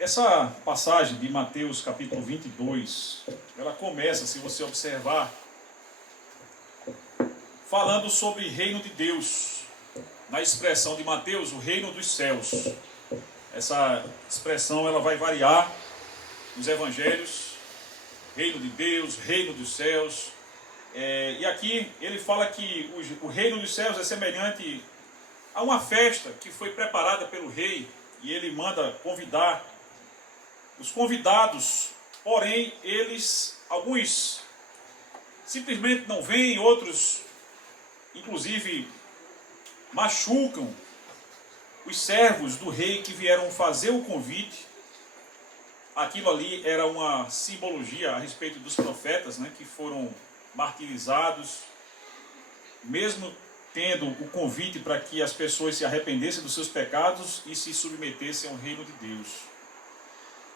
Essa passagem de Mateus capítulo 22, ela começa, se você observar, falando sobre reino de Deus. Na expressão de Mateus, o reino dos céus. Essa expressão ela vai variar nos evangelhos, reino de Deus, reino dos céus. E aqui ele fala que o reino dos céus é semelhante a uma festa que foi preparada pelo rei e ele manda convidar os convidados, porém alguns simplesmente não vêm, outros inclusive machucam os servos do rei que vieram fazer o convite. Aquilo ali era uma simbologia a respeito dos profetas, né, que foram martirizados, mesmo tendo o convite para que as pessoas se arrependessem dos seus pecados e se submetessem ao reino de Deus.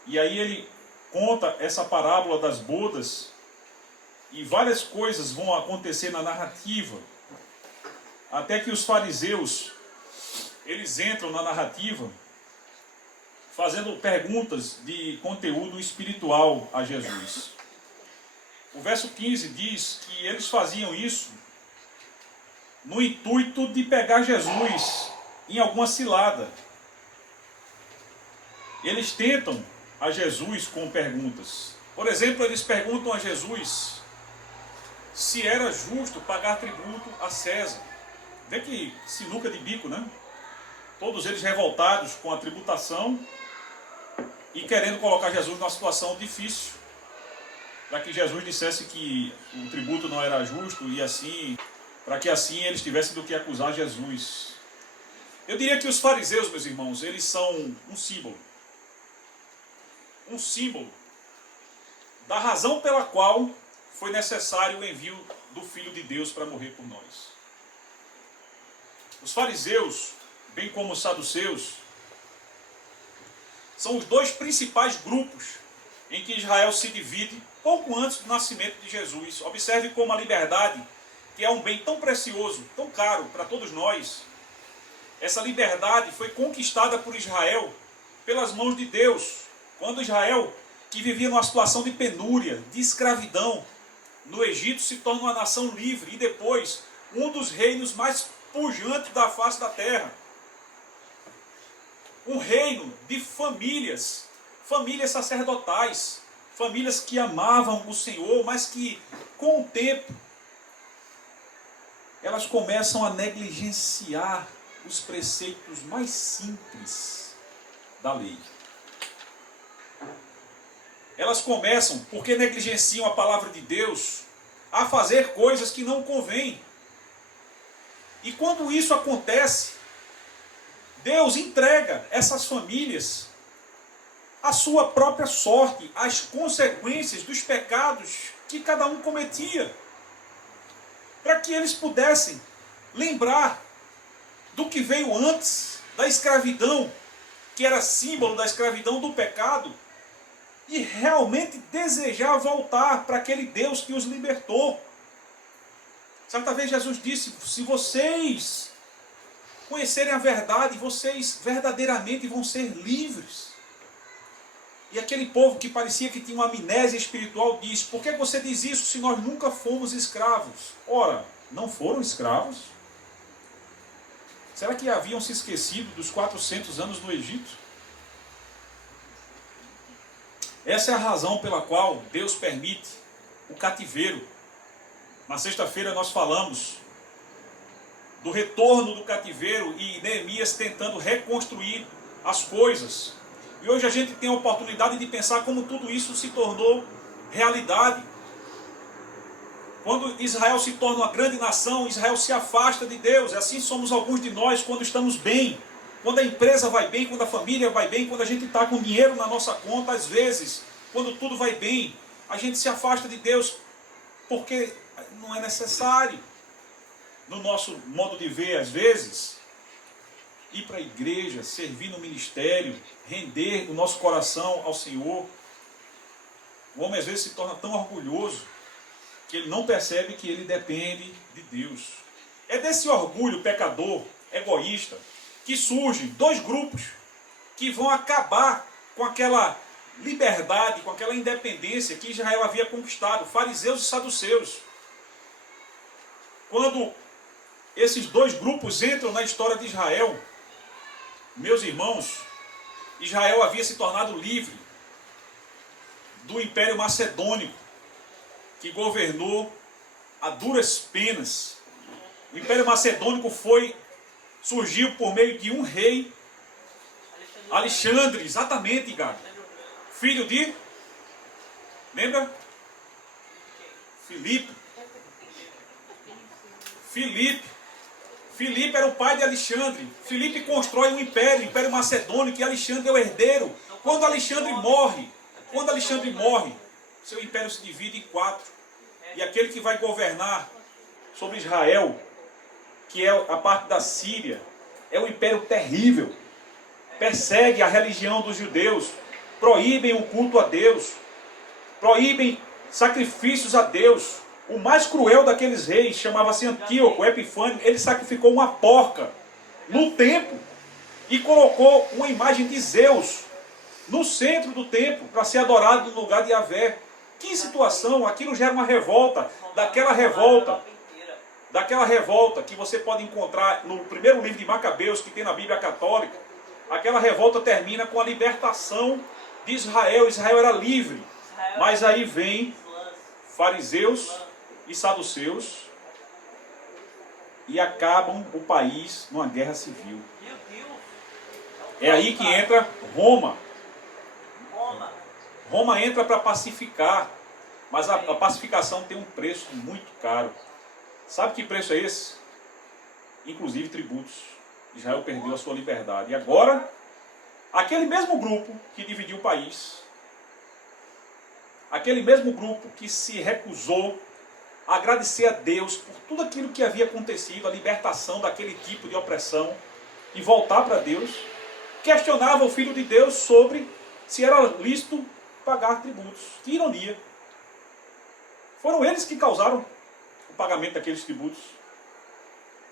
E aí ele conta essa parábola das bodas e várias coisas vão acontecer na narrativa, até que os fariseus, eles entram na narrativa fazendo perguntas de conteúdo espiritual a Jesus. O verso 15 diz que eles faziam isso no intuito de pegar Jesus em alguma cilada. Eles tentam a Jesus com perguntas. Por exemplo, eles perguntam a Jesus se era justo pagar tributo a César. Vê que sinuca de bico, né? Todos eles revoltados com a tributação e querendo colocar Jesus numa situação difícil, para que Jesus dissesse que o tributo não era justo e assim, para que assim eles tivessem do que acusar Jesus. Eu diria que os fariseus, meus irmãos, eles são um símbolo da razão pela qual foi necessário o envio do Filho de Deus para morrer por nós. Os fariseus, bem como os saduceus, são os dois principais grupos em que Israel se divide pouco antes do nascimento de Jesus. Observe como a liberdade, que é um bem tão precioso, tão caro para todos nós, essa liberdade foi conquistada por Israel pelas mãos de Deus. Quando Israel, que vivia numa situação de penúria, de escravidão, no Egito se torna uma nação livre e depois um dos reinos mais pujantes da face da terra. Um reino de famílias sacerdotais, famílias que amavam o Senhor, mas que com o tempo elas começam a negligenciar os preceitos mais simples da lei. Elas começam, porque negligenciam a palavra de Deus, a fazer coisas que não convêm. E quando isso acontece, Deus entrega essas famílias à sua própria sorte, às consequências dos pecados que cada um cometia, para que eles pudessem lembrar do que veio antes da escravidão, que era símbolo da escravidão do pecado, e realmente desejar voltar para aquele Deus que os libertou. Certa vez Jesus disse: se vocês conhecerem a verdade, vocês verdadeiramente vão ser livres. E aquele povo que parecia que tinha uma amnésia espiritual diz: por que você diz isso se nós nunca fomos escravos? Ora, não foram escravos? Será que haviam se esquecido dos 400 anos no Egito? Essa é a razão pela qual Deus permite o cativeiro. Na sexta-feira nós falamos do retorno do cativeiro e Neemias tentando reconstruir as coisas. E hoje a gente tem a oportunidade de pensar como tudo isso se tornou realidade. Quando Israel se torna uma grande nação, Israel se afasta de Deus. E assim somos alguns de nós quando estamos bem. Quando a empresa vai bem, quando a família vai bem, quando a gente está com dinheiro na nossa conta, às vezes, quando tudo vai bem, a gente se afasta de Deus porque não é necessário. No nosso modo de ver, às vezes, ir para a igreja, servir no ministério, render o nosso coração ao Senhor. O homem às vezes se torna tão orgulhoso que ele não percebe que ele depende de Deus. É desse orgulho pecador, egoísta, que surgem dois grupos que vão acabar com aquela liberdade, com aquela independência que Israel havia conquistado, fariseus e saduceus. Quando esses dois grupos entram na história de Israel, meus irmãos, Israel havia se tornado livre do Império Macedônico, que governou a duras penas. O Império Macedônico surgiu por meio de um rei, Alexandre, exatamente, cara. Filho de, lembra? Filipe. Filipe era o pai de Alexandre. Filipe constrói um império, o Império Macedônico, e Alexandre é o herdeiro. Quando Alexandre morre, seu império se divide em 4. E aquele que vai governar sobre Israel, que é a parte da Síria, é um império terrível. Persegue a religião dos judeus, proíbem o culto a Deus, proíbem sacrifícios a Deus. O mais cruel daqueles reis chamava-se Antíoco Epifânio. Ele sacrificou uma porca no templo e colocou uma imagem de Zeus no centro do templo para ser adorado no lugar de Yahvé. Que situação! Aquilo gera uma revolta. Daquela revolta que você pode encontrar no primeiro livro de Macabeus, que tem na Bíblia Católica. Aquela revolta termina com a libertação de Israel. Israel era livre. Mas aí vem fariseus e saduceus e acabam o país numa guerra civil. É aí que entra Roma. Roma entra para pacificar, mas a pacificação tem um preço muito caro. Sabe que preço é esse? Inclusive tributos. Israel perdeu a sua liberdade. E agora, aquele mesmo grupo que dividiu o país, aquele mesmo grupo que se recusou a agradecer a Deus por tudo aquilo que havia acontecido, a libertação daquele tipo de opressão, e voltar para Deus, questionava o Filho de Deus sobre se era lícito pagar tributos. Que ironia! Foram eles que causaram o pagamento daqueles tributos.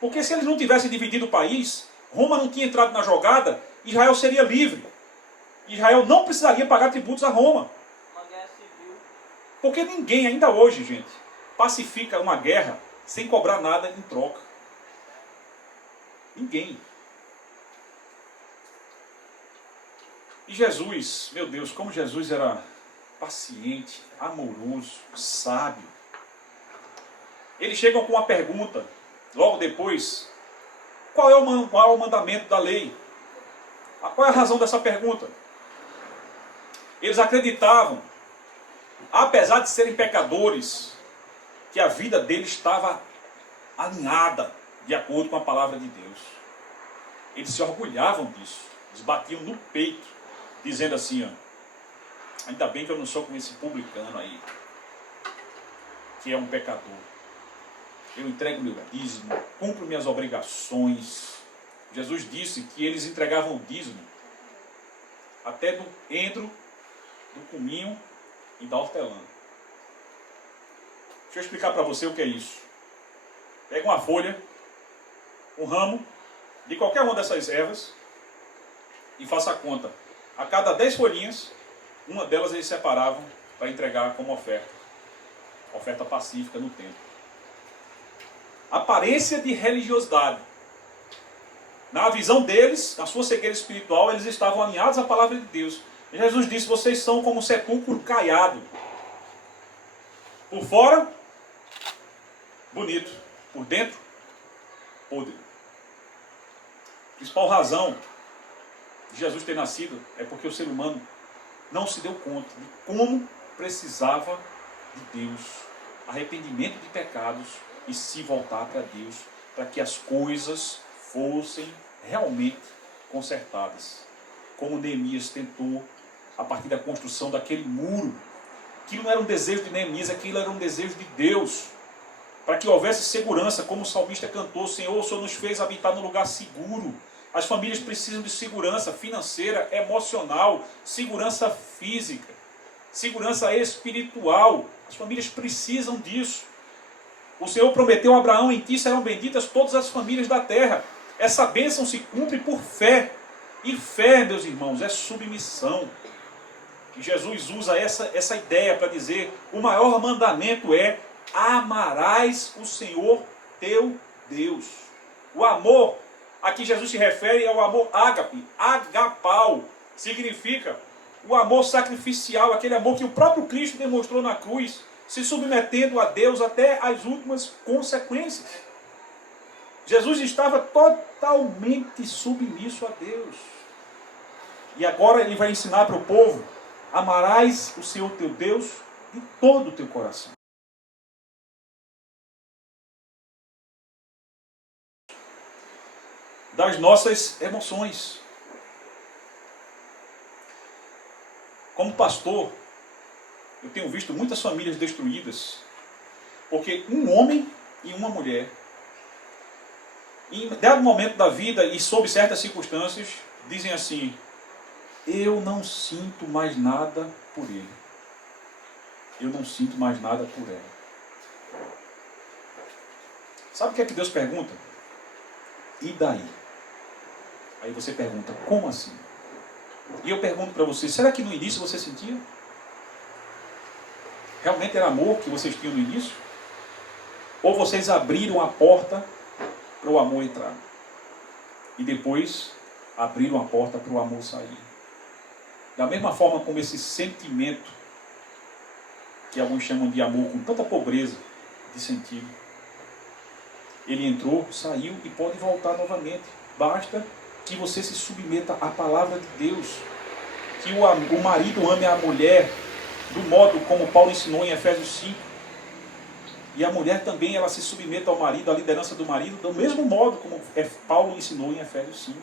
Porque se eles não tivessem dividido o país, Roma não tinha entrado na jogada, Israel seria livre. Israel não precisaria pagar tributos a Roma. Porque ninguém, ainda hoje, gente, pacifica uma guerra sem cobrar nada em troca. Ninguém. E Jesus, meu Deus, como Jesus era paciente, amoroso, sábio. Eles chegam com uma pergunta, logo depois: qual é o mandamento da lei? Qual é a razão dessa pergunta? Eles acreditavam, apesar de serem pecadores, que a vida deles estava alinhada de acordo com a palavra de Deus. Eles se orgulhavam disso. Eles batiam no peito, dizendo assim, ó: ainda bem que eu não sou como esse publicano aí, que é um pecador. Eu entrego meu dízimo, cumpro minhas obrigações. Jesus disse que eles entregavam o dízimo até do endro, do cominho e da hortelã. Deixa eu explicar para você o que é isso. Pega uma folha, um ramo de qualquer uma dessas ervas e faça a conta. A cada 10 folhinhas, uma delas eles separavam para entregar como oferta. Oferta pacífica no templo. Aparência de religiosidade. Na visão deles, na sua cegueira espiritual, eles estavam alinhados à palavra de Deus. E Jesus disse: vocês são como um sepulcro caiado. Por fora, bonito. Por dentro, podre. A principal razão de Jesus ter nascido é porque o ser humano não se deu conta de como precisava de Deus. Arrependimento de pecados e se voltar para Deus, para que as coisas fossem realmente consertadas. Como Neemias tentou, a partir da construção daquele muro. Aquilo não era um desejo de Neemias, aquilo era um desejo de Deus. Para que houvesse segurança, como o salmista cantou: Senhor, o Senhor nos fez habitar num lugar seguro. As famílias precisam de segurança financeira, emocional, segurança física, segurança espiritual. As famílias precisam disso. O Senhor prometeu a Abraão: em ti serão benditas todas as famílias da terra. Essa bênção se cumpre por fé. E fé, meus irmãos, é submissão. E Jesus usa essa ideia para dizer, o maior mandamento é: amarás o Senhor teu Deus. O amor a que Jesus se refere é o amor ágape, agapau, significa o amor sacrificial, aquele amor que o próprio Cristo demonstrou na cruz, se submetendo a Deus até as últimas consequências. Jesus estava totalmente submisso a Deus. E agora ele vai ensinar para o povo: amarás o Senhor teu Deus de todo o teu coração. Das nossas emoções. Como pastor, eu tenho visto muitas famílias destruídas porque um homem e uma mulher, em dado momento da vida e sob certas circunstâncias, dizem assim: eu não sinto mais nada por ele. Eu não sinto mais nada por ela. Sabe o que é que Deus pergunta? E daí? Aí você pergunta: como assim? E eu pergunto para você: será que no início você sentia? Realmente era amor que vocês tinham no início? Ou vocês abriram a porta para o amor entrar? E depois abriram a porta para o amor sair? Da mesma forma como esse sentimento, que alguns chamam de amor com tanta pobreza de sentido, ele entrou, saiu e pode voltar novamente. Basta que você se submeta à palavra de Deus. Que o marido ame a mulher do modo como Paulo ensinou em Efésios 5. E a mulher também, ela se submeta ao marido, à liderança do marido, do mesmo modo como Paulo ensinou em Efésios 5.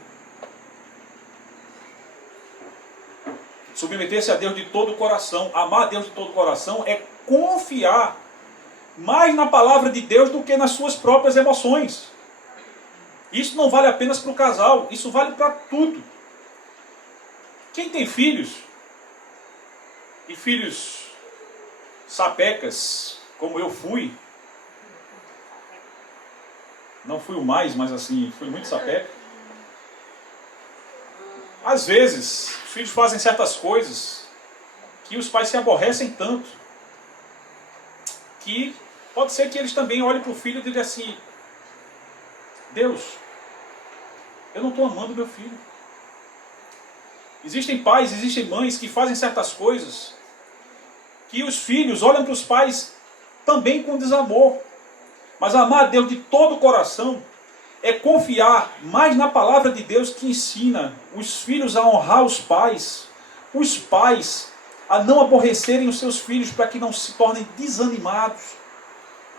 Submeter-se a Deus de todo o coração. Amar a Deus de todo o coração é confiar mais na palavra de Deus do que nas suas próprias emoções. Isso não vale apenas para o casal, isso vale para tudo. Quem tem filhos, e filhos sapecas, como eu fui, não fui o mais, mas assim, fui muito sapeca. Às vezes, os filhos fazem certas coisas que os pais se aborrecem tanto, que pode ser que eles também olhem para o filho e digam assim: Deus, eu não estou amando meu filho. Existem pais, existem mães que fazem certas coisas que os filhos olham para os pais também com desamor. Mas amar a Deus de todo o coração é confiar mais na palavra de Deus, que ensina os filhos a honrar os pais a não aborrecerem os seus filhos, para que não se tornem desanimados,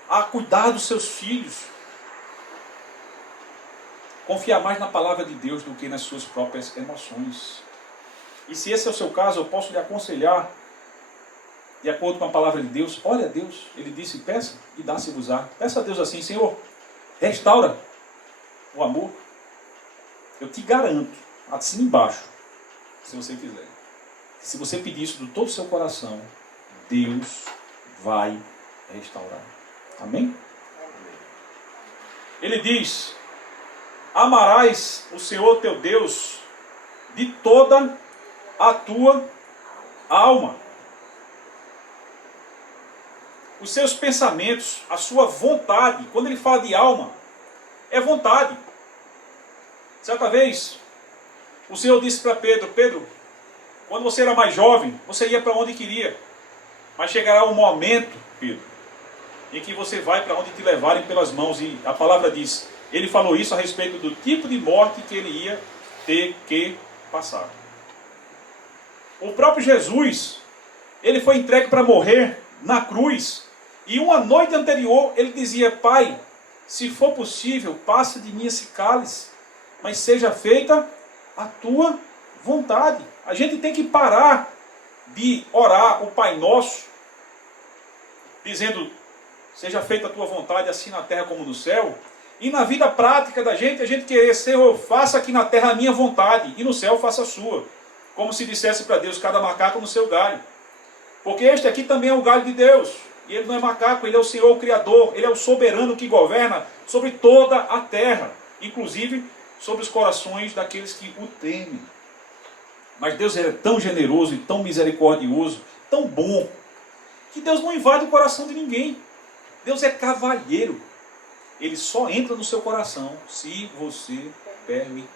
a cuidar dos seus filhos. Confiar mais na palavra de Deus do que nas suas próprias emoções. E se esse é o seu caso, eu posso lhe aconselhar, de acordo com a palavra de Deus: olha a Deus, ele disse: peça e dá-se-vos-á. Peça a Deus assim: Senhor, restaura o amor. Eu te garanto, assim embaixo, se você quiser, se você pedir isso de todo o seu coração, Deus vai restaurar. Amém? Ele diz: amarás o Senhor teu Deus de toda a tua alma. Os seus pensamentos, a sua vontade. Quando ele fala de alma, é vontade. Certa vez, o Senhor disse para Pedro: Pedro, quando você era mais jovem, você ia para onde queria. Mas chegará um momento, Pedro, em que você vai para onde te levarem pelas mãos. E a palavra diz, ele falou isso a respeito do tipo de morte que ele ia ter que passar. O próprio Jesus, ele foi entregue para morrer na cruz. E uma noite anterior ele dizia: Pai, se for possível, passa de mim esse cálice, mas seja feita a tua vontade. A gente tem que parar de orar o Pai Nosso, dizendo: seja feita a tua vontade, assim na terra como no céu. E na vida prática da gente, a gente querer: Senhor, faça aqui na terra a minha vontade, e no céu faça a sua. Como se dissesse para Deus: cada macaco no seu galho. Porque este aqui também é o galho de Deus. E ele não é macaco, ele é o Senhor, o Criador. Ele é o soberano que governa sobre toda a terra, inclusive sobre os corações daqueles que o temem. Mas Deus é tão generoso e tão misericordioso, tão bom, que Deus não invade o coração de ninguém. Deus é cavalheiro. Ele só entra no seu coração se você permitir.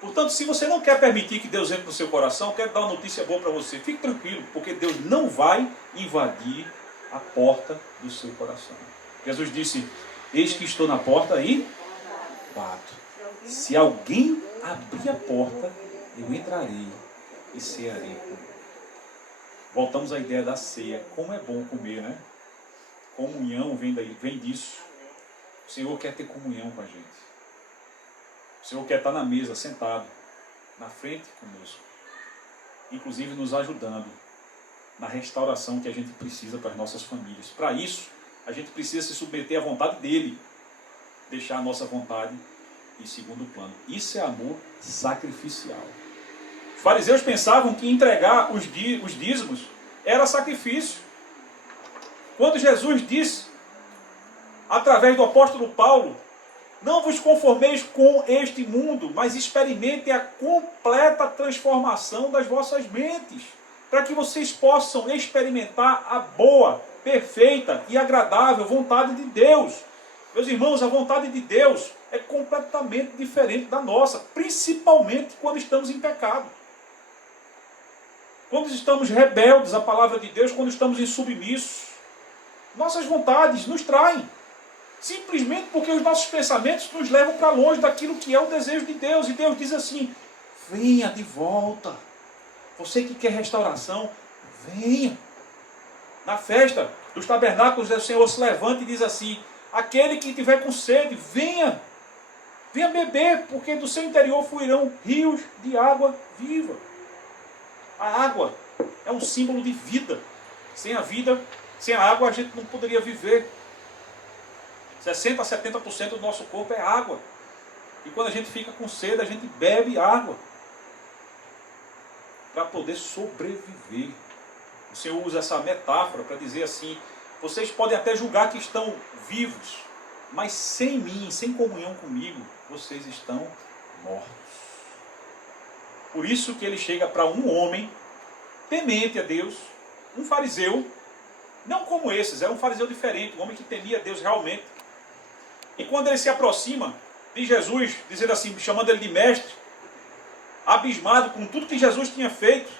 Portanto, se você não quer permitir que Deus entre no seu coração, eu quero dar uma notícia boa para você. Fique tranquilo, porque Deus não vai invadir a porta do seu coração. Jesus disse, eis que estou na porta e bato. Se alguém abrir a porta, eu entrarei e cearei com ele. Voltamos à ideia da ceia. Como é bom comer, né? Comunhão vem disso. O Senhor quer ter comunhão com a gente. O Senhor quer estar na mesa, sentado, na frente conosco. Inclusive nos ajudando na restauração que a gente precisa para as nossas famílias. Para isso, a gente precisa se submeter à vontade dEle. Deixar a nossa vontade em segundo plano. Isso é amor sacrificial. Os fariseus pensavam que entregar os dízimos era sacrifício. Quando Jesus disse, através do apóstolo Paulo, não vos conformeis com este mundo, mas experimentem a completa transformação das vossas mentes, para que vocês possam experimentar a boa, perfeita e agradável vontade de Deus. Meus irmãos, a vontade de Deus é completamente diferente da nossa, principalmente quando estamos em pecado. Quando estamos rebeldes à palavra de Deus, quando estamos insubmissos, nossas vontades nos traem. Simplesmente porque os nossos pensamentos nos levam para longe daquilo que é o desejo de Deus. E Deus diz assim, venha de volta. Você que quer restauração, venha. Na festa dos tabernáculos, o Senhor se levanta e diz assim, aquele que tiver com sede, venha. Venha beber, porque do seu interior fluirão rios de água viva. A água é um símbolo de vida. Sem a vida, sem a água, a gente não poderia viver. 60% a 70% do nosso corpo é água. E quando a gente fica com sede, a gente bebe água. Para poder sobreviver. O Senhor usa essa metáfora para dizer assim, vocês podem até julgar que estão vivos, mas sem mim, sem comunhão comigo, vocês estão mortos. Por isso que ele chega para um homem temente a Deus, um fariseu, não como esses, era um fariseu diferente, um homem que temia a Deus realmente. E quando ele se aproxima de Jesus, dizendo assim, chamando ele de mestre, abismado com tudo que Jesus tinha feito,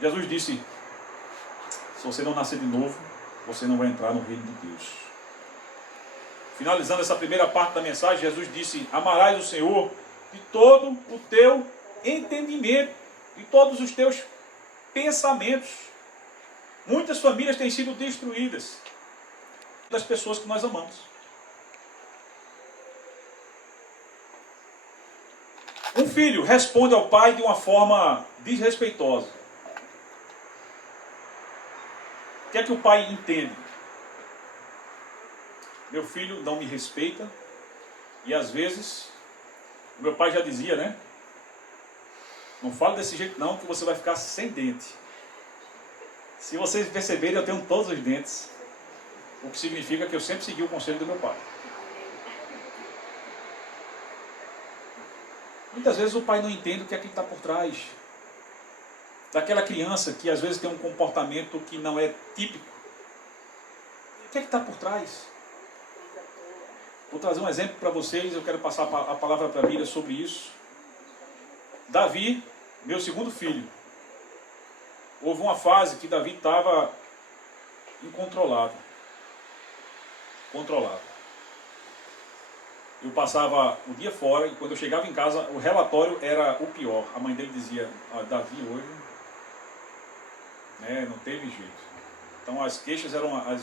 Jesus disse, se você não nascer de novo, você não vai entrar no reino de Deus. Finalizando essa primeira parte da mensagem, Jesus disse, amarás o Senhor de todo o teu entendimento, de todos os teus pensamentos. Muitas famílias têm sido destruídas das pessoas que nós amamos. Um filho responde ao pai de uma forma desrespeitosa. O que é que o pai entende? Meu filho não me respeita e às vezes, o meu pai já dizia, né? Não fale desse jeito não, que você vai ficar sem dente. Se vocês perceberem, eu tenho todos os dentes. O que significa que eu sempre segui o conselho do meu pai. Muitas vezes o pai não entende o que é que está por trás. Daquela criança que às vezes tem um comportamento que não é típico. O que é que está por trás? Vou trazer um exemplo para vocês, eu quero passar a palavra para a Bíblia sobre isso. Davi, meu segundo filho. Houve uma fase que Davi estava incontrolável. Controlado. Eu passava o dia fora e quando eu chegava em casa, o relatório era o pior. A mãe dele dizia, Davi hoje não teve jeito. Então as queixas eram as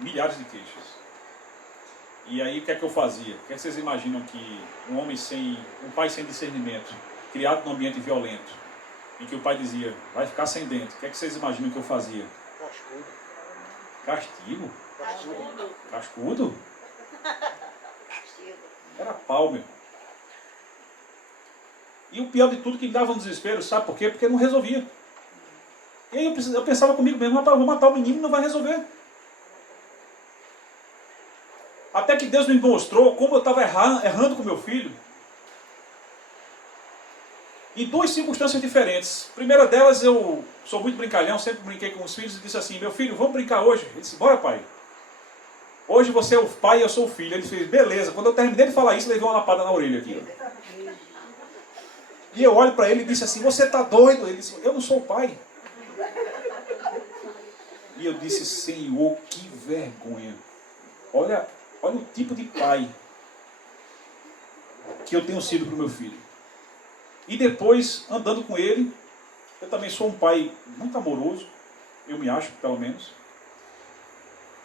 milhares de queixas. E aí o que é que eu fazia? O que é que vocês imaginam que um pai sem discernimento, criado num ambiente violento, em que o pai dizia, vai ficar sem dente, o que é que vocês imaginam que eu fazia? Castigo? Cascudo? Era pau, meu. E o pior de tudo que me dava um desespero, sabe por quê? Porque não resolvia. E aí eu pensava comigo mesmo, rapaz, eu vou matar o menino e não vai resolver. Até que Deus me mostrou como eu estava errando com meu filho. em duas circunstâncias diferentes. A primeira delas, eu sou muito brincalhão, sempre brinquei com os filhos e disse assim, meu filho, vamos brincar hoje? Ele disse, bora pai. Hoje você é o pai e eu sou o filho. Ele fez, beleza. Quando eu terminei de falar isso, levei uma lapada na orelha aqui. E eu olho para ele e disse assim, você está doido? Ele disse, eu não sou o pai. E eu disse, Senhor, que vergonha. Olha o tipo de pai que eu tenho sido para o meu filho. E depois, andando com ele, eu também sou um pai muito amoroso, eu me acho, pelo menos.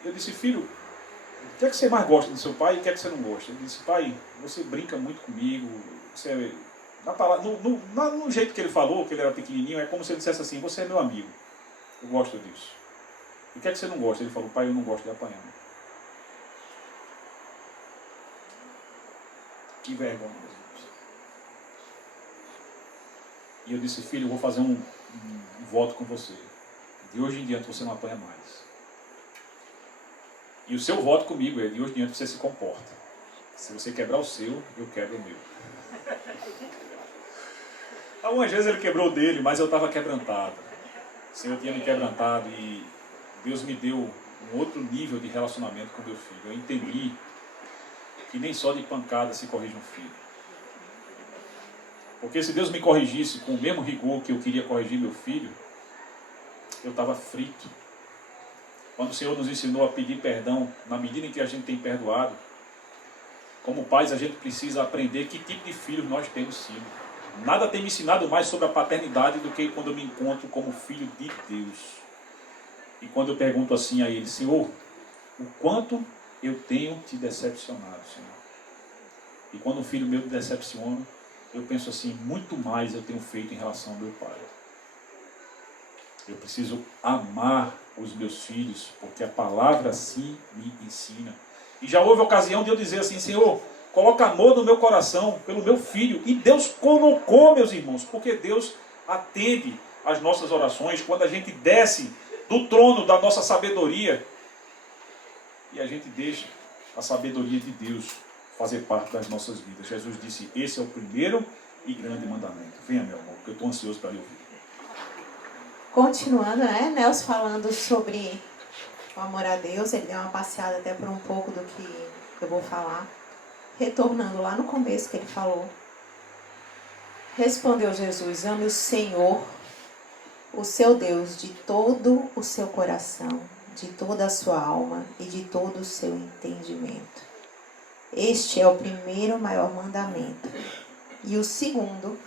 Eu disse, filho, o que é que você mais gosta do seu pai e o que é que você não gosta? Ele disse, pai, você brinca muito comigo, você, no jeito que ele falou, que ele era pequenininho, é como se ele dissesse assim, você é meu amigo, eu gosto disso. E o que é que você não gosta? Ele falou, pai, eu não gosto de apanhar. Que vergonha, meus irmãos. E eu disse, filho, eu vou fazer um voto com você. De hoje em diante você não apanha mais. E o seu voto comigo é, de hoje em diante você se comporta. Se você quebrar o seu, eu quebro o meu. Algumas vezes ele quebrou o dele, mas eu estava quebrantado. O Senhor tinha me quebrantado e Deus me deu um outro nível de relacionamento com meu filho. Eu entendi que nem só de pancada se corrige um filho. Porque se Deus me corrigisse com o mesmo rigor que eu queria corrigir meu filho, eu estava frito. Quando o Senhor nos ensinou a pedir perdão, na medida em que a gente tem perdoado, como pais a gente precisa aprender que tipo de filhos nós temos sido. Nada tem me ensinado mais sobre a paternidade do que quando eu me encontro como filho de Deus. E quando eu pergunto assim a Ele, Senhor, o quanto eu tenho te decepcionado, Senhor. E quando um filho meu me decepciona, eu penso assim, muito mais eu tenho feito em relação ao meu pai. Eu preciso amar os meus filhos, porque a palavra assim me ensina. E já houve ocasião de eu dizer assim, Senhor, coloca amor no meu coração pelo meu filho. E Deus colocou, meus irmãos, porque Deus atende às nossas orações quando a gente desce do trono da nossa sabedoria e a gente deixa a sabedoria de Deus fazer parte das nossas vidas. Jesus disse, esse é o primeiro e grande mandamento. Venha, meu amor, porque eu estou ansioso para lhe ouvir. Continuando, né, Nelson falando sobre o amor a Deus, ele deu uma passeada até por um pouco do que eu vou falar. Retornando lá no começo que ele falou, respondeu Jesus, ame o Senhor, o seu Deus, de todo o seu coração, de toda a sua alma e de todo o seu entendimento. Este é o primeiro maior mandamento. E o segundo,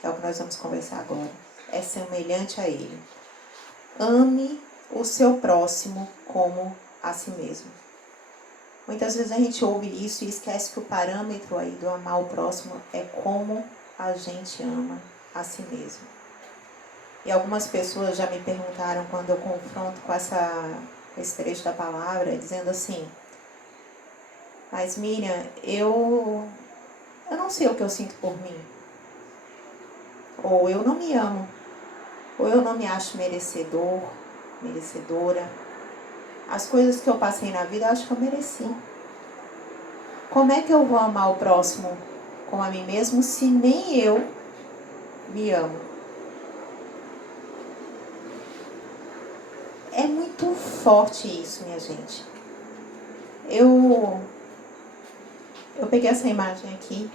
que é o que nós vamos conversar agora, é semelhante a ele. Ame o seu próximo como a si mesmo. Muitas vezes a gente ouve isso e esquece que o parâmetro aí do amar o próximo é como a gente ama a si mesmo. E algumas pessoas já me perguntaram quando eu confronto com esse trecho da palavra, dizendo assim, mas Miriam, eu não sei o que eu sinto por mim. Ou eu não me amo. Ou eu não me acho merecedor, merecedora. As coisas que eu passei na vida, eu acho que eu mereci. Como é que eu vou amar o próximo como a mim mesmo se nem eu me amo? É muito forte isso, minha gente. Eu peguei essa imagem aqui.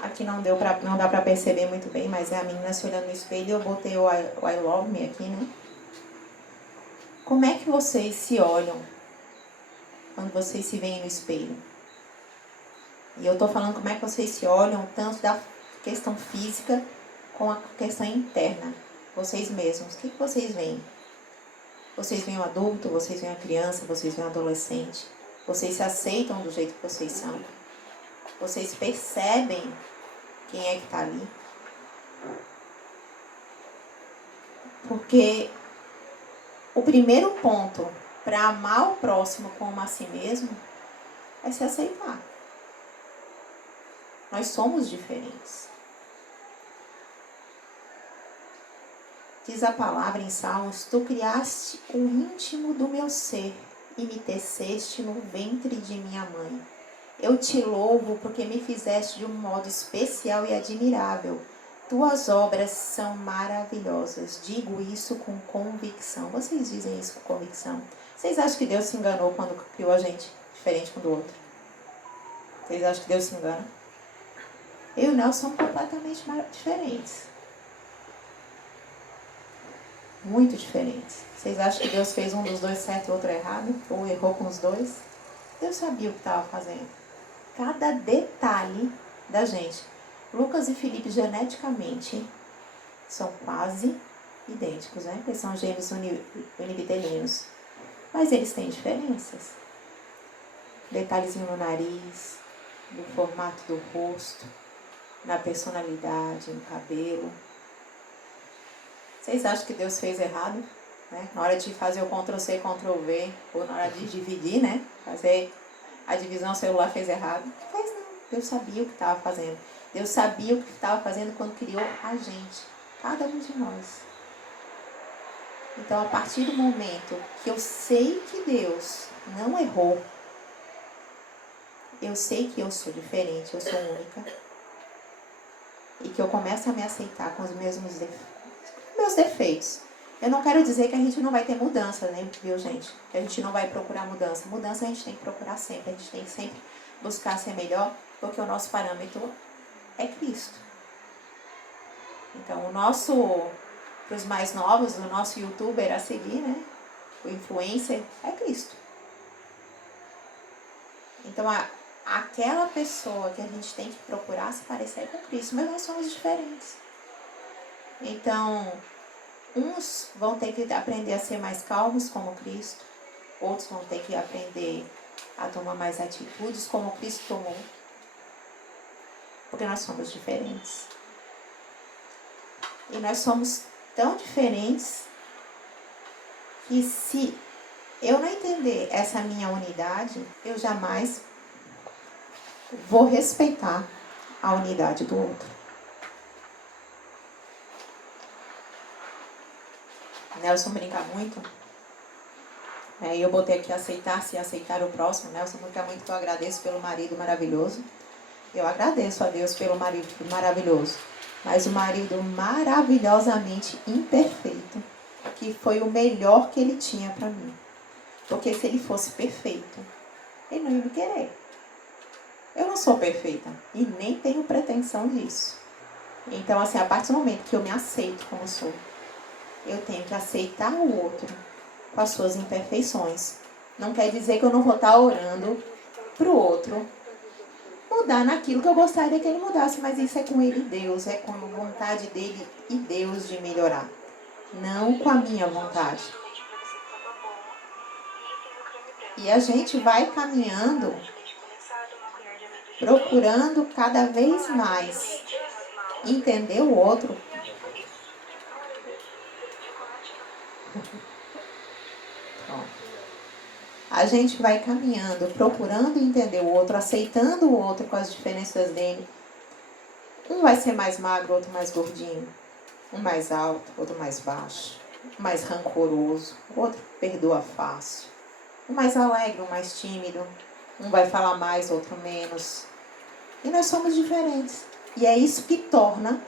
Aqui não dá pra perceber muito bem, mas é a menina se olhando no espelho e eu botei o I love me aqui, né? Como é que vocês se olham quando vocês se veem no espelho? E eu tô falando como é que vocês se olham, tanto da questão física como a questão interna. Vocês mesmos. O que vocês veem? Vocês veem o adulto, vocês veem a criança, vocês veem o adolescente. Vocês se aceitam do jeito que vocês são. Vocês percebem quem é que está ali. Porque o primeiro ponto para amar o próximo como a si mesmo é se aceitar. Nós somos diferentes. Diz a palavra em Salmos, tu criaste o íntimo do meu ser e me teceste no ventre de minha mãe. Eu te louvo porque me fizeste de um modo especial e admirável. tuas obras são maravilhosas. Digo isso com convicção. Vocês dizem isso com convicção? Vocês acham que Deus se enganou quando criou a gente diferente um do outro? Vocês acham que Deus se engana? Eu e o Nelson somos completamente diferentes. Muito diferentes. Vocês acham que Deus fez um dos dois certo e outro errado? Ou errou com os dois? Deus sabia o que estava fazendo. Cada detalhe da gente. Lucas e Felipe geneticamente são quase idênticos, né? Eles são gêmeos univitelinos. Mas eles têm diferenças. Detalhezinho no nariz, no formato do rosto, na personalidade, no cabelo. Vocês acham que Deus fez errado? Né? Na hora de fazer o Ctrl+C, Ctrl+V, ou na hora de dividir, né? Fazer a divisão celular fez errado? Fez não. Deus sabia o que estava fazendo. Deus sabia o que estava fazendo quando criou a gente. Cada um de nós. Então, a partir do momento que eu sei que Deus não errou, eu sei que eu sou diferente, eu sou única, e que eu começo a me aceitar com os meus defeitos. Eu não quero dizer que a gente não vai ter mudança, né, viu, gente? Que a gente não vai procurar mudança. Mudança a gente tem que procurar sempre. A gente tem que sempre buscar ser melhor, porque o nosso parâmetro é Cristo. Então, para os mais novos, o nosso youtuber a seguir, né? O influencer é Cristo. Então, aquela pessoa que a gente tem que procurar se parecer com Cristo, mas nós somos diferentes. Então, uns vão ter que aprender a ser mais calmos como Cristo, outros vão ter que aprender a tomar mais atitudes como Cristo tomou, porque nós somos diferentes. E nós somos tão diferentes que se eu não entender essa minha unidade, eu jamais vou respeitar a unidade do outro. Nelson brinca muito. Eu botei aqui aceitar-se e aceitar o próximo. Nelson brinca muito que eu agradeço pelo marido maravilhoso. Eu agradeço a Deus pelo marido maravilhoso. Mas o marido maravilhosamente imperfeito, que foi o melhor que ele tinha para mim. Porque se ele fosse perfeito, ele não ia me querer. Eu não sou perfeita e nem tenho pretensão disso. Então, assim, a partir do momento que eu me aceito como sou, eu tenho que aceitar o outro com as suas imperfeições. Não quer dizer que eu não vou estar orando para o outro mudar naquilo que eu gostaria que ele mudasse, mas isso é com ele e Deus, é com a vontade dele e Deus de melhorar, não com a minha vontade. E a gente vai caminhando, procurando cada vez mais entender o outro. A gente vai caminhando, procurando entender o outro, aceitando o outro com as diferenças dele. Um vai ser mais magro, outro mais gordinho. Um mais alto, outro mais baixo. Um mais rancoroso, outro perdoa fácil. Um mais alegre, um mais tímido. Um vai falar mais, outro menos. E nós somos diferentes. E é isso que torna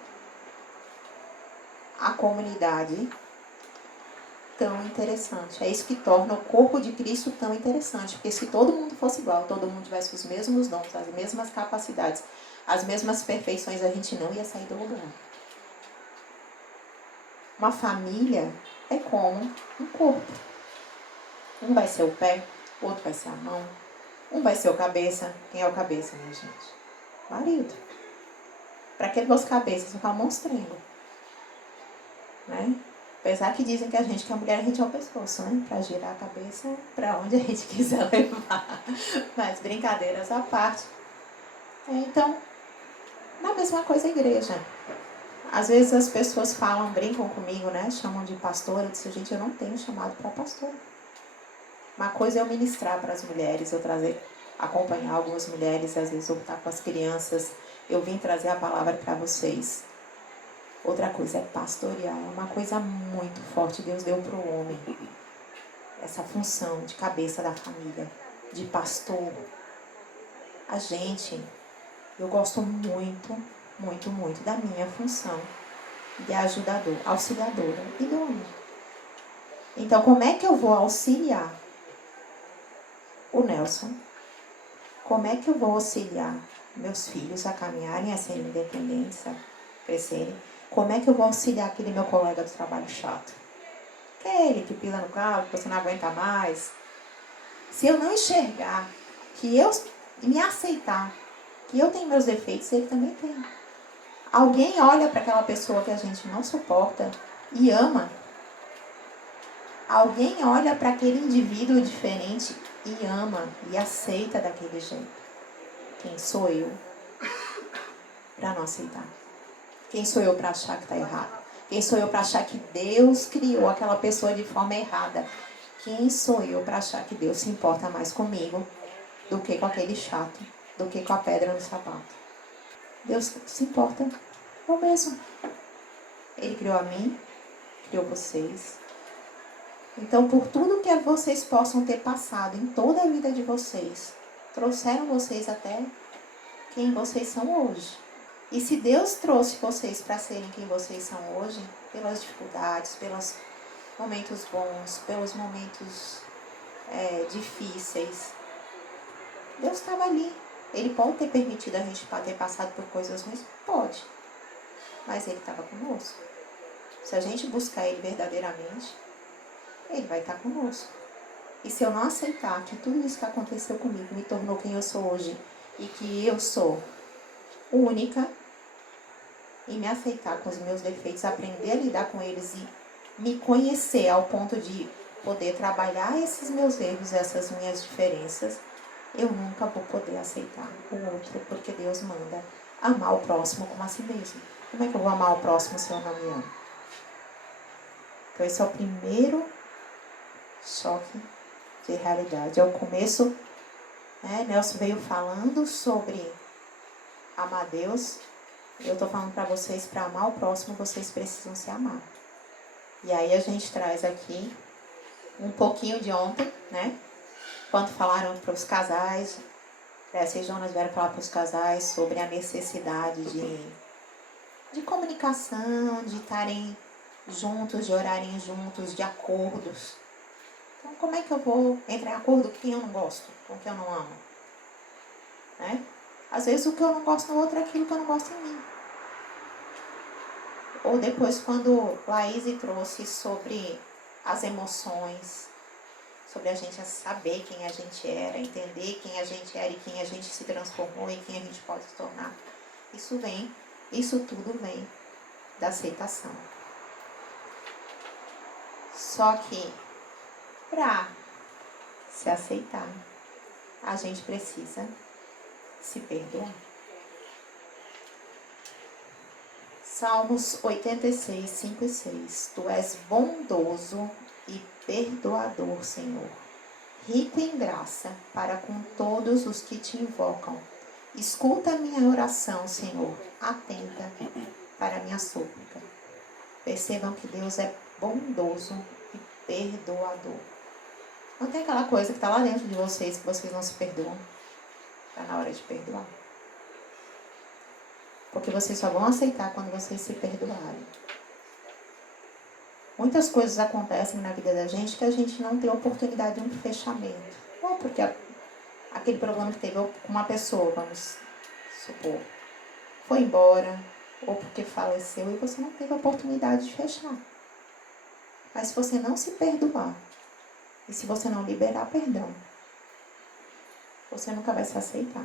a comunidade tão interessante. É isso que torna o corpo de Cristo tão interessante. Porque se todo mundo fosse igual, todo mundo tivesse os mesmos dons, as mesmas capacidades, as mesmas perfeições, a gente não ia sair do lugar. Uma família é como um corpo. Um vai ser o pé, outro vai ser a mão. Um vai ser o cabeça. Quem é o cabeça, minha gente? Marido. Para que duas cabeças? Ficar um monstrengo. Né? Apesar que dizem que a mulher, a gente é o pescoço, né? Pra girar a cabeça pra onde a gente quiser levar. Mas brincadeiras à parte. Então, na mesma coisa a igreja. Às vezes as pessoas falam, brincam comigo, né? Chamam de pastora. Eu disse, gente, eu não tenho chamado para pastora. Uma coisa é eu ministrar para as mulheres, eu acompanhar algumas mulheres, às vezes eu estar com as crianças. Eu vim trazer a palavra para vocês. Outra coisa é pastorear, é uma coisa muito forte. Deus deu para o homem essa função de cabeça da família, de pastor. Eu gosto muito muito, muito da minha função de auxiliadora idônea. Então, como é que eu vou auxiliar o Nelson? Como é que eu vou auxiliar meus filhos a caminharem, a serem independentes, a crescerem? Como é que eu vou auxiliar aquele meu colega do trabalho chato? Aquele que pila no carro, que você não aguenta mais. Se eu não enxergar, que eu me aceitar, que eu tenho meus defeitos, ele também tem. Alguém olha para aquela pessoa que a gente não suporta e ama. Alguém olha para aquele indivíduo diferente e ama e aceita daquele jeito. Quem sou eu para não aceitar? Quem sou eu para achar que está errado? Quem sou eu para achar que Deus criou aquela pessoa de forma errada? Quem sou eu para achar que Deus se importa mais comigo do que com aquele chato, do que com a pedra no sapato? Deus se importa eu mesmo. Ele criou a mim, criou vocês. Então, por tudo que vocês possam ter passado em toda a vida de vocês, trouxeram vocês até quem vocês são hoje. E se Deus trouxe vocês para serem quem vocês são hoje, pelas dificuldades, pelos momentos bons, pelos momentos difíceis, Deus estava ali. Ele pode ter permitido a gente ter passado por coisas ruins? Pode. Mas Ele estava conosco. Se a gente buscar Ele verdadeiramente, Ele vai estar conosco. E se eu não aceitar que tudo isso que aconteceu comigo me tornou quem eu sou hoje, e que eu sou única, e me aceitar com os meus defeitos, aprender a lidar com eles e me conhecer ao ponto de poder trabalhar esses meus erros, essas minhas diferenças, eu nunca vou poder aceitar o outro, porque Deus manda amar o próximo como a si mesmo. Como é que eu vou amar o próximo se eu não me amo? Então esse é o primeiro choque de realidade. É o começo, Nelson veio falando sobre amar Deus. Eu estou falando para vocês, para amar o próximo, vocês precisam se amar. E aí a gente traz aqui um pouquinho de ontem, né? Quando falaram para os casais, César e Jonas vieram falar para os casais sobre a necessidade de comunicação, de estarem juntos, de orarem juntos, de acordos. Então, como é que eu vou entrar em acordo com quem eu não gosto, com quem eu não amo? Né? Às vezes o que eu não gosto no outro é aquilo que eu não gosto em mim. Ou depois quando Laís trouxe sobre as emoções, sobre a gente saber quem a gente era, entender quem a gente era e quem a gente se transformou e quem a gente pode se tornar. Isso tudo vem da aceitação. Só que para se aceitar, a gente precisa se perdoar. Salmos 86, 5 e 6. Tu és bondoso e perdoador, Senhor, rico em graça para com todos os que te invocam. Escuta a minha oração, Senhor, atenta para a minha súplica. Percebam que Deus é bondoso e perdoador. Não tem aquela coisa que está lá dentro de vocês que vocês não se perdoam. Está na hora de perdoar. Porque vocês só vão aceitar quando vocês se perdoarem. Muitas coisas acontecem na vida da gente que a gente não tem oportunidade de um fechamento. Ou porque aquele problema que teve com uma pessoa, vamos supor, foi embora, ou porque faleceu e você não teve a oportunidade de fechar. Mas se você não se perdoar, e se você não liberar perdão, você nunca vai se aceitar.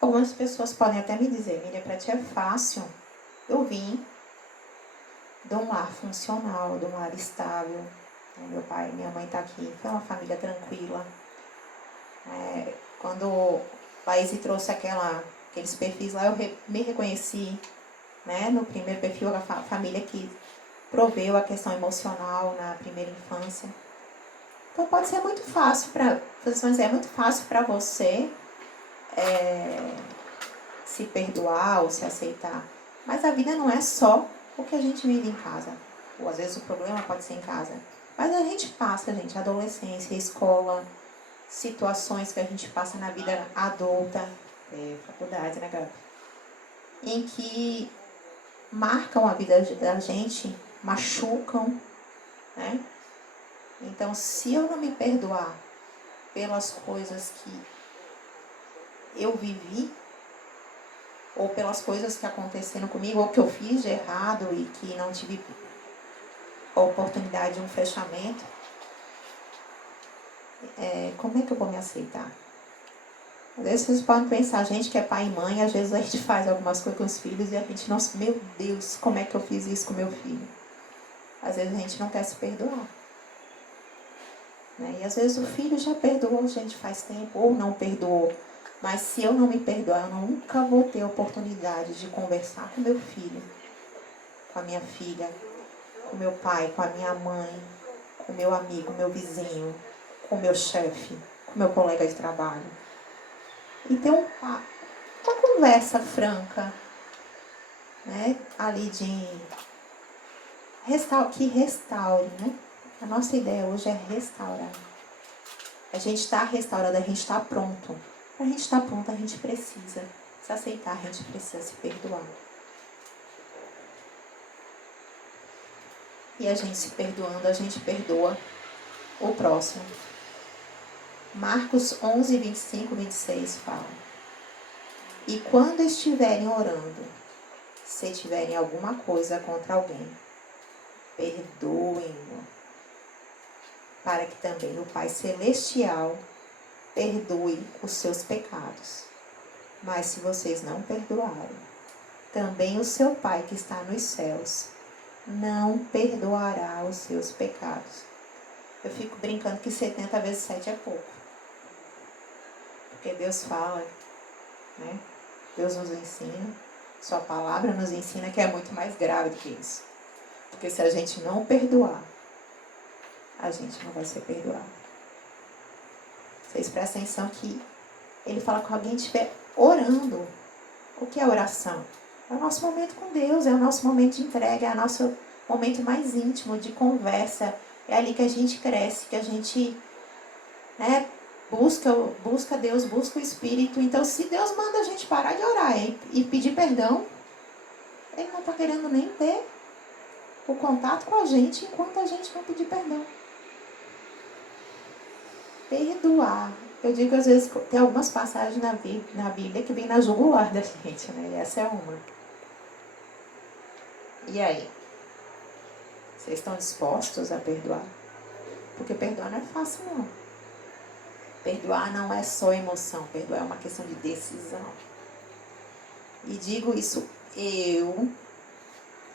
Algumas pessoas podem até me dizer, Miriam, para ti é fácil. Eu vim de um lar funcional, de um lar estável. Meu pai e minha mãe estão aqui. Foi uma família tranquila. Quando Laís trouxe aqueles perfis lá, eu me reconheci, né, no primeiro perfil, a família que proveu a questão emocional na primeira infância. Então pode ser muito fácil para você se perdoar ou se aceitar. Mas a vida não é só o que a gente vive em casa. Ou às vezes o problema pode ser em casa. Mas a gente passa, adolescência, escola, situações que a gente passa na vida adulta, faculdade, né, Gabi? em que marcam a vida da gente, machucam, né? Então, se eu não me perdoar pelas coisas que eu vivi, ou pelas coisas que aconteceram comigo, ou que eu fiz de errado e que não tive a oportunidade de um fechamento, como é que eu vou me aceitar? Às vezes vocês podem pensar, a gente que é pai e mãe, às vezes a gente faz algumas coisas com os filhos e a gente, nossa, meu Deus, como é que eu fiz isso com meu filho? Às vezes a gente não quer se perdoar. Né? E às vezes o filho já perdoou a gente faz tempo, ou não perdoou. Mas se eu não me perdoar, eu nunca vou ter a oportunidade de conversar com meu filho, com a minha filha, com meu pai, com a minha mãe, com meu amigo, meu vizinho, com meu chefe, com meu colega de trabalho. E ter uma conversa franca, né? Ali que restaure, né? A nossa ideia hoje é restaurar. A gente está restaurado, a gente está pronto. Para a gente estar pronto, a gente precisa se aceitar, a gente precisa se perdoar. E a gente se perdoando, a gente perdoa o próximo. Marcos 11, 25, 26 fala: e quando estiverem orando, se tiverem alguma coisa contra alguém, perdoem-no, para que também o Pai Celestial perdoe os seus pecados. Mas se vocês não perdoarem, também o seu Pai que está nos céus não perdoará os seus pecados. Eu fico brincando que 70 vezes 7 é pouco. Porque Deus fala, né? Deus nos ensina, sua palavra nos ensina que é muito mais grave do que isso. Porque se a gente não perdoar, a gente não vai ser perdoado. Vocês prestem atenção que ele fala que alguém estiver orando. O que é oração? É o nosso momento com Deus, é o nosso momento de entrega, é o nosso momento mais íntimo de conversa. É ali que a gente cresce, que a gente, né, busca Deus, busca o Espírito. Então, se Deus manda a gente parar de orar e pedir perdão, Ele não está querendo nem ter o contato com a gente enquanto a gente não pedir perdão. Perdoar. Eu digo, às vezes, tem algumas passagens na Bíblia que vem na jugular da gente, né? E essa é uma. E aí? Vocês estão dispostos a perdoar? Porque perdoar não é fácil, não. Perdoar não é só emoção. Perdoar é uma questão de decisão. E digo isso eu,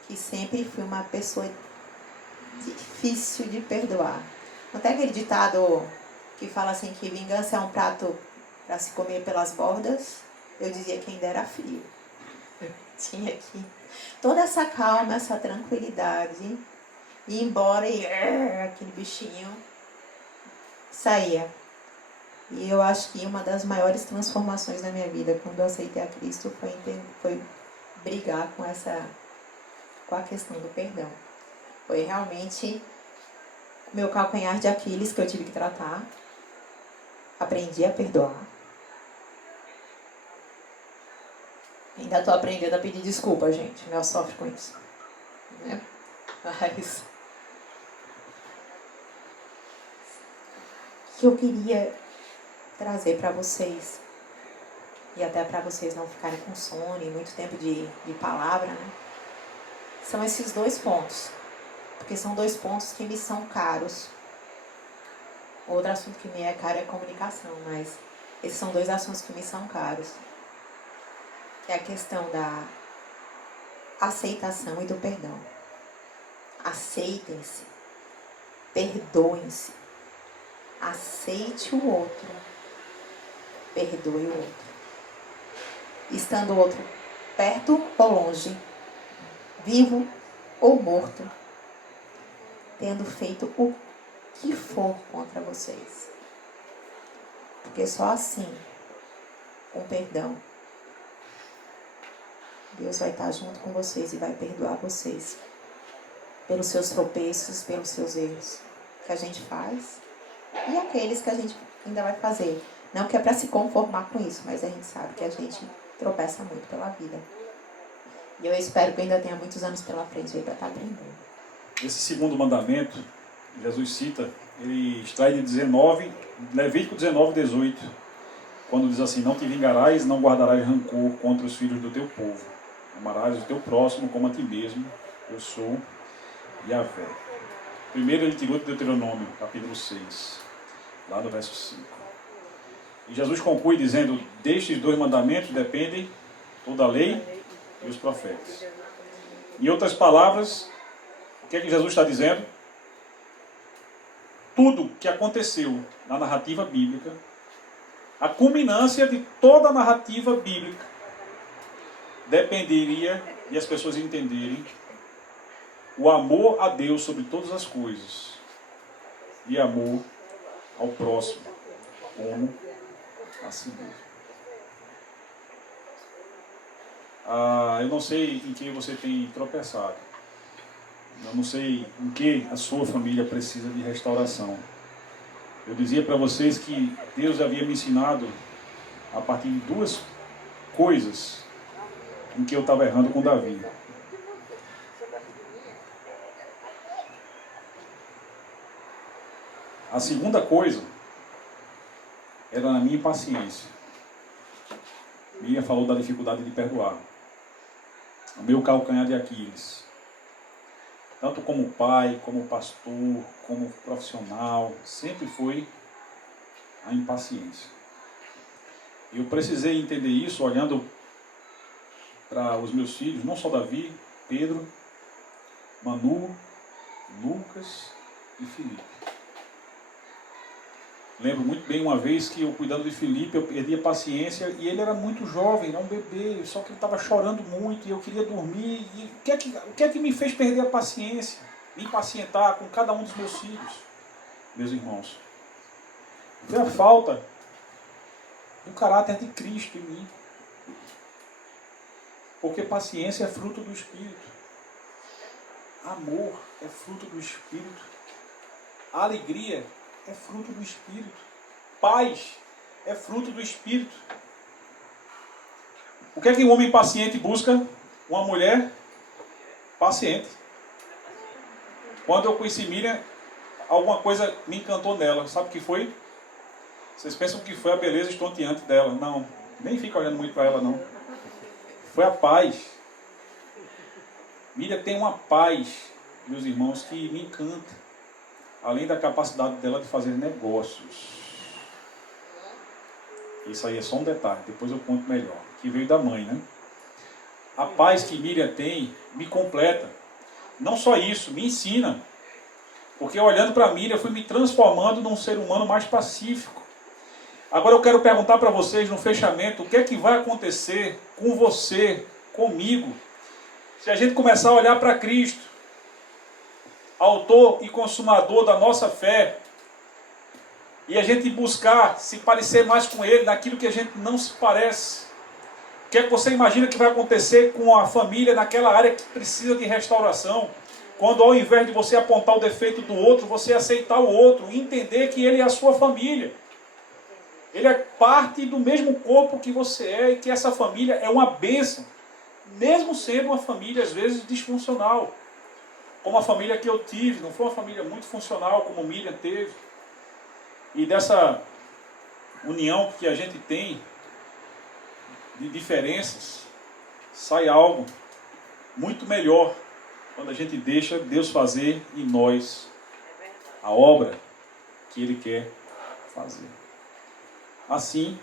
que sempre fui uma pessoa difícil de perdoar. Não tem aquele ditado que fala assim que vingança é um prato para se comer pelas bordas? Eu dizia que ainda era frio. Tinha aqui toda essa calma, essa tranquilidade. E embora aquele bichinho saía. E eu acho que uma das maiores transformações na minha vida, quando eu aceitei a Cristo, foi brigar com a questão do perdão. Foi realmente o meu calcanhar de Aquiles que eu tive que tratar. Aprendi a perdoar. Ainda estou aprendendo a pedir desculpa, gente. Eu sofro com isso. Né? Mas o que eu queria trazer para vocês, e até para vocês não ficarem com sono e muito tempo de palavra, né? São esses dois pontos. Porque são dois pontos que me são caros. Outro assunto que me é caro é a comunicação, mas esses são dois assuntos que me são caros. É a questão da aceitação e do perdão. Aceitem-se. Perdoem-se. Aceite o outro. Perdoe o outro. Estando o outro perto ou longe, vivo ou morto, tendo feito o que for contra vocês. Porque só assim, com perdão, Deus vai estar junto com vocês e vai perdoar vocês pelos seus tropeços, pelos seus erros que a gente faz e aqueles que a gente ainda vai fazer. Não que é para se conformar com isso, mas a gente sabe que a gente tropeça muito pela vida. E eu espero que eu ainda tenha muitos anos pela frente aí para estar aprendendo. Esse segundo mandamento, Jesus cita, ele extrai de 19, Levítico 19, 18, quando diz assim: não te vingarás, não guardarás rancor contra os filhos do teu povo. Amarás o teu próximo como a ti mesmo. Eu sou Yahvé. Primeiro ele tirou de Deuteronômio, capítulo 6, lá no verso 5. E Jesus conclui dizendo: destes 2 mandamentos dependem toda a lei e os profetas. Em outras palavras, o que é que Jesus está dizendo? Tudo que aconteceu na narrativa bíblica, a culminância de toda a narrativa bíblica, dependeria de as pessoas entenderem o amor a Deus sobre todas as coisas e amor ao próximo como a si mesmo. Eu não sei em que você tem tropeçado. Eu não sei em que a sua família precisa de restauração. Eu dizia para vocês que Deus havia me ensinado a partir de 2 coisas em que eu estava errando com Davi. A segunda coisa era na minha impaciência. Miriam falou da dificuldade de perdoar. O meu calcanhar de Aquiles. Tanto como pai, como pastor, como profissional, sempre foi a impaciência. Eu precisei entender isso olhando para os meus filhos, não só Davi, Pedro, Manu, Lucas e Felipe. Lembro muito bem uma vez que eu, cuidando de Felipe, eu perdi a paciência e ele era muito jovem, era um bebê, só que ele estava chorando muito e eu queria dormir. E o que é que me fez perder a paciência? Me impacientar com cada um dos meus filhos, meus irmãos. Foi a falta do caráter de Cristo em mim. Porque paciência é fruto do Espírito. Amor é fruto do Espírito. Alegria é fruto do Espírito. Paz é fruto do Espírito. O que é que um homem paciente busca? Uma mulher paciente. Quando eu conheci Miriam, alguma coisa me encantou nela. Sabe o que foi? Vocês pensam que foi a beleza estonteante dela? Não, nem fica olhando muito para ela não. Foi a paz. Miriam tem uma paz, meus irmãos, que me encanta. Além da capacidade dela de fazer negócios. Isso aí é só um detalhe, depois eu conto melhor. Que veio da mãe, né? A paz que Miriam tem me completa. Não só isso, me ensina. Porque olhando para Miriam, eu fui me transformando num ser humano mais pacífico. Agora eu quero perguntar para vocês no fechamento, o que é que vai acontecer com você, comigo, se a gente começar a olhar para Cristo, autor e consumador da nossa fé, e a gente buscar se parecer mais com Ele naquilo que a gente não se parece. O que é que você imagina que vai acontecer com a família naquela área que precisa de restauração? Quando ao invés de você apontar o defeito do outro, você aceitar o outro e entender que ele é a sua família. Ele é parte do mesmo corpo que você é e que essa família é uma bênção, mesmo sendo uma família às vezes disfuncional. Como a família que eu tive, não foi uma família muito funcional como Miriam teve. E dessa união que a gente tem de diferenças, sai algo muito melhor quando a gente deixa Deus fazer em nós a obra que Ele quer fazer. Assim,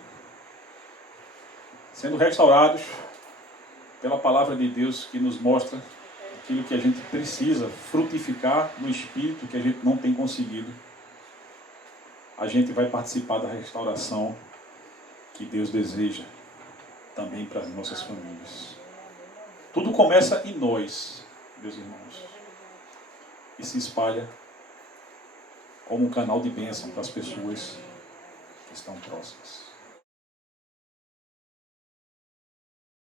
sendo restaurados pela palavra de Deus que nos mostra aquilo que a gente precisa frutificar no Espírito que a gente não tem conseguido, a gente vai participar da restauração que Deus deseja também para as nossas famílias. Tudo começa em nós, meus irmãos, e se espalha como um canal de bênção para as pessoas que estão próximas.